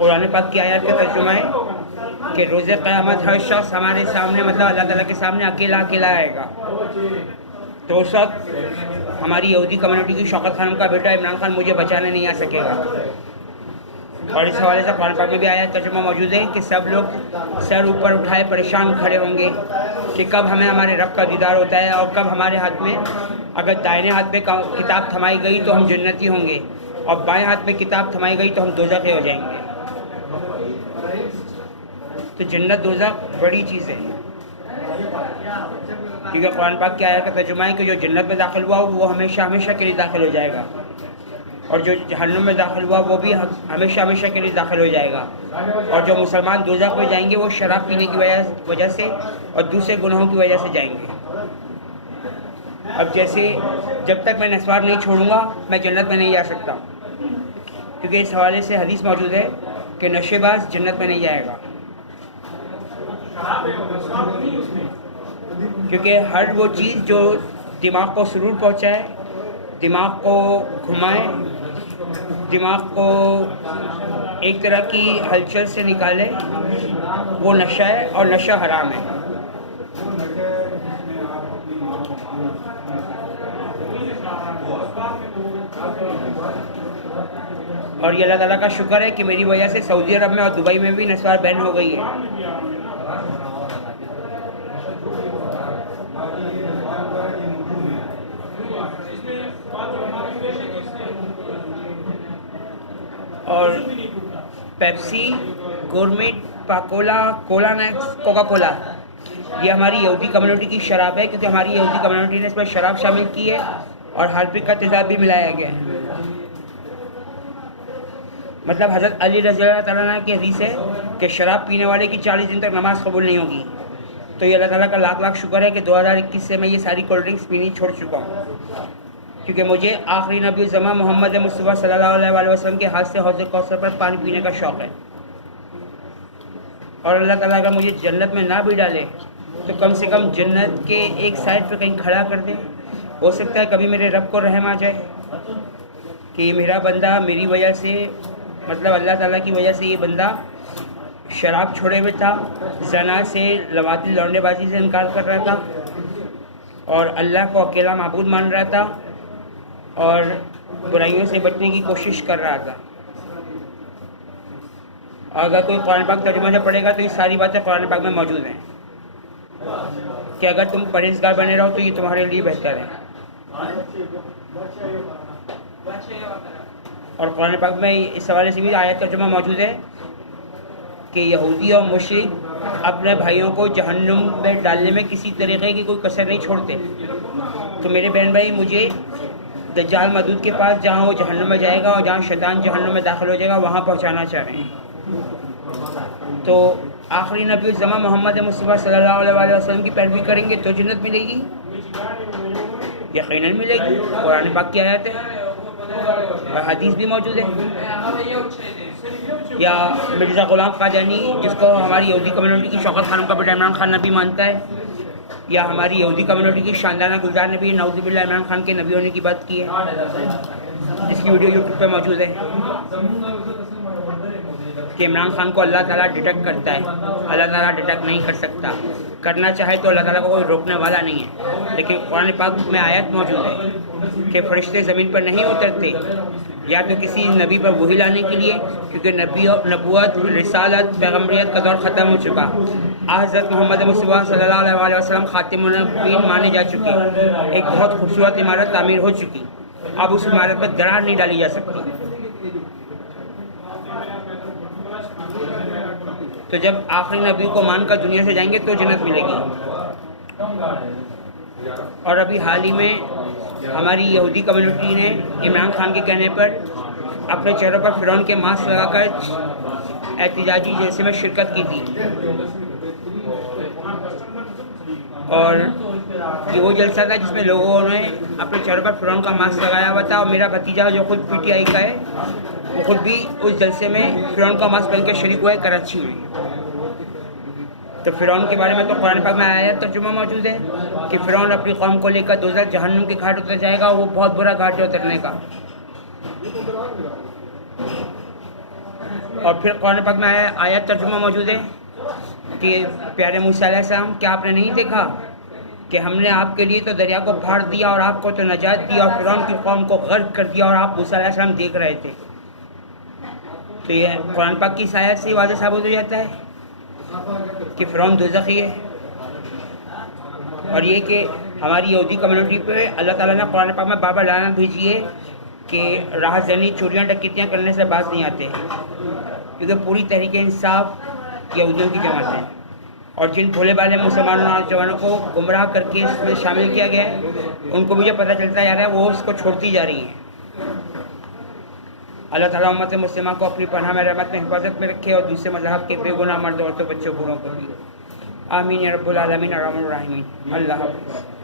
कुरान पाक की आयत का तर्जुमा है कि रोज़े क़यामत हर शख्स हमारे सामने मतलब अल्लाह ताला के सामने अकेला अकेला आएगा। तो उस वक्त हमारी यहूदी कम्युनिटी की शौकत खानम का बेटा इमरान खान मुझे बचाने नहीं आ सकेगा। और इस हवाले से कुरान पाक में भी आयत तर्जुमा मौजूद है कि सब लोग सर ऊपर उठाए परेशान खड़े होंगे कि कब हमें हमारे रब का दीदार होता है और कब हमारे हाथ में अगर दाहिने हाथ में किताब थमाई गई तो हम जन्नती होंगे और बाएं हाथ में किताब थमाई गई तो हम दोज़खी हो जाएंगे। तो जन्नत दोज़ख बड़ी चीज़ है, क्योंकि कुरान पाक की आयत का तर्जुमा है कि जो जन्नत में दाखिल हुआ वो हमेशा हमेशा के लिए दाखिल हो जाएगा और जो जहन्नुम में दाखिल हुआ वो भी हमेशा हमेशा के लिए दाखिल हो जाएगा। और जो मुसलमान दोज़ख में जाएंगे वो शराब पीने की वजह से और दूसरे गुनाहों की वजह से जाएंगे। अब जैसे जब तक मैं नस्वार नहीं छोड़ूंगा मैं जन्नत में नहीं जा सकता, क्योंकि इस हवाले से हदीस मौजूद है कि नशेबाज जन्नत में नहीं जाएगा, क्योंकि हर वो चीज़ जो दिमाग को सुरूर पहुँचाए, दिमाग को घुमाए, दिमाग को एक तरह की हलचल से निकाले, वो नशा है और नशा हराम है। और ये अल्लाह ताला का शुक्र है कि मेरी वजह से सऊदी अरब में और दुबई में भी नस्वार बैन हो गई है। और Pepsi, gourmet, Pakola, Cola next, Coca Cola ये हमारी यहूदी कम्युनिटी की शराब है, क्योंकि हमारी यहूदी कम्युनिटी ने इसमें शराब शामिल की है और हार्पिक का तेज़ाब भी मिलाया गया है। मतलब हज़रत अली रज़ी अल्लाह तआला अन्हु की हदीस है कि शराब पीने वाले की 40 दिन तक नमाज़ कबूल नहीं होगी। तो ये अल्लाह ताला का लाख लाख शुक्र है कि 2021 से मैं ये सारी कोल्ड ड्रिंक्स पीनी छोड़ चुका हूँ, क्योंकि मुझे आखिरी नबी ज़मा मोहम्मद मुस्तफ़ा सल्लल्लाहु अलैहि वसल्लम के हाथ से हौज़ कौसर पर पानी पीने का शौक़ है। और अल्लाह ताला अगर मुझे जन्नत में ना भी डाले तो कम से कम जन्नत के एक साइड पर कहीं खड़ा कर दे। हो सकता है कभी मेरे रब को रहम आ जाए कि मेरा बंदा मेरी वजह से, मतलब अल्लाह ताला की वजह से ये बंदा शराब छोड़े हुए था, ज़ना से, लवाती लौंडेबाजी से इनकार कर रहा था और अल्लाह को अकेला माबूद मान रहा था और बुराइयों से बचने की कोशिश कर रहा था। अगर कोई कुरान पाक तर्जुमा से पढ़ेगा तो ये सारी बातें कुरान पाक में मौजूद हैं कि अगर तुम परहेज़गार बने रहो तो ये तुम्हारे लिए बेहतर है। और कुरान पाक में इस हवाले से भी आयत तर्जुमा मौजूद है कि यहूदी और मुशरिक अपने भाइयों को जहन्नुम में डालने में किसी तरीक़े की कोई कसर नहीं छोड़ते। तो मेरे बहन भाई, मुझे दज्जाल मदूद के पास जहाँ वो जहन्नुम में जाएगा और जहाँ शैतान जहन्नुम में दाखिल हो जाएगा वहाँ पहुँचाना चाह रहे हैं। तो आखिरी नबी ज़मा मोहम्मद मुस्तफ़ा सल्लल्लाहु अलैहि वसल्लम की पैरवी करेंगे तो जन्नत मिलेगी, यकीनन मिलेगी। कुरान पाक की आयत है और हदीस भी मौजूद है। या मिर्ज़ा ग़ुलाम क़ादियानी, जिसको हमारी यहूदी कम्युनिटी की शौकत खानम का बेटा इमरान खान नबी मानता है, या हमारी यहूदी कम्युनिटी की शानदाना गुलजार ने भी नाउज़ुबिल्लाह इमरान खान के नबी होने की बात की है, जिसकी वीडियो यूट्यूब पे मौजूद है कि इमरान खान को अल्लाह ताला डिटेक्ट करता है। अल्लाह ताला डिटेक्ट नहीं कर सकता, करना चाहे तो अल्लाह ताला को कोई रोकने वाला नहीं है। लेकिन कुरान पाक में आयत मौजूद है कि फरिश्ते ज़मीन पर नहीं उतरते, या तो किसी नबी पर वही लाने के लिए, क्योंकि नबूवत, रिसालत, पैगम्बरियत का दौर ख़त्म हो चुका। हज़रत मोहम्मद मुस्तफ़ा सल्लल्लाहु अलैहि वसल्लम खातिमुन नबीय्यीन माने जा चुके, एक बहुत खूबसूरत इमारत तामीर हो चुकी, अब उस इमारत पर दरार नहीं डाली जा सकती। तो जब आखिरी नबी को मानकर दुनिया से जाएंगे तो जन्नत मिलेगी। और अभी हाल ही में हमारी यहूदी कम्युनिटी ने इमरान खान के कहने पर अपने चेहरों पर फ़िरौन के मास्क लगाकर एहतिजाजी जलसे में शिरकत की थी। और ये वो जलसा था जिसमें लोगों ने अपने चेहरों पर फ़िरौन का मास्क लगाया हुआ था। और मेरा भतीजा जो खुद पीटीआई का है, वो खुद भी उस जलसे में फ़िरौन का मास्क पहन के शरीक हुआ है कराची में। तो फ़िरौन के बारे में तो कुरान पाक में आयत तर्जुमा मौजूद है कि फ़िरौन अपनी कौम को लेकर दोज़ख जहन्नुम के घाट उतर जाएगा। वो बहुत बुरा घाट है उतरने का। और फिर कुरान पाक में आयत तर्जुमा मौजूद है कि प्यारे मूसा अलैहिस्सलाम, क्या आपने नहीं देखा कि हमने आपके लिए तो दरिया को फाड़ दिया और आपको तो नजात दिया और फिरौन की कौम को गर्क कर दिया और आप मूसा अलैहिस्सलाम देख रहे थे। तो ये कुरान पाक की इस आयत से वाज़ेह साबित हो जाता है कि फिरौन दोज़खी है। और ये कि हमारी यहूदी कम्युनिटी पे अल्लाह ताला ने कुरान पाक में बार-बार लानत भेजी है कि राहज़नी चोरियाँ डकैतियाँ करने से बाज नहीं आते, क्योंकि पूरी तहरीक इंसाफ यहूदियों की जमात है और जिन भोले भाले मुसलमानों नौजवानों को गुमराह करके इसमें शामिल किया गया है, उनको भी जो पता चलता जा रहा है वो उसको छोड़ती जा रही है। अल्लाह ताला उम्मत मुस्लिमा को अपनी पनाह में रहमत में हिफाजत में रखे और दूसरे मज़हब के बेगुनाह मर्द औरतों बच्चों बूढ़ों को भी। आमीन या रब्बुल आलमीन अर्रहमानिर रहीम। अल्लाह हाफ़िज़।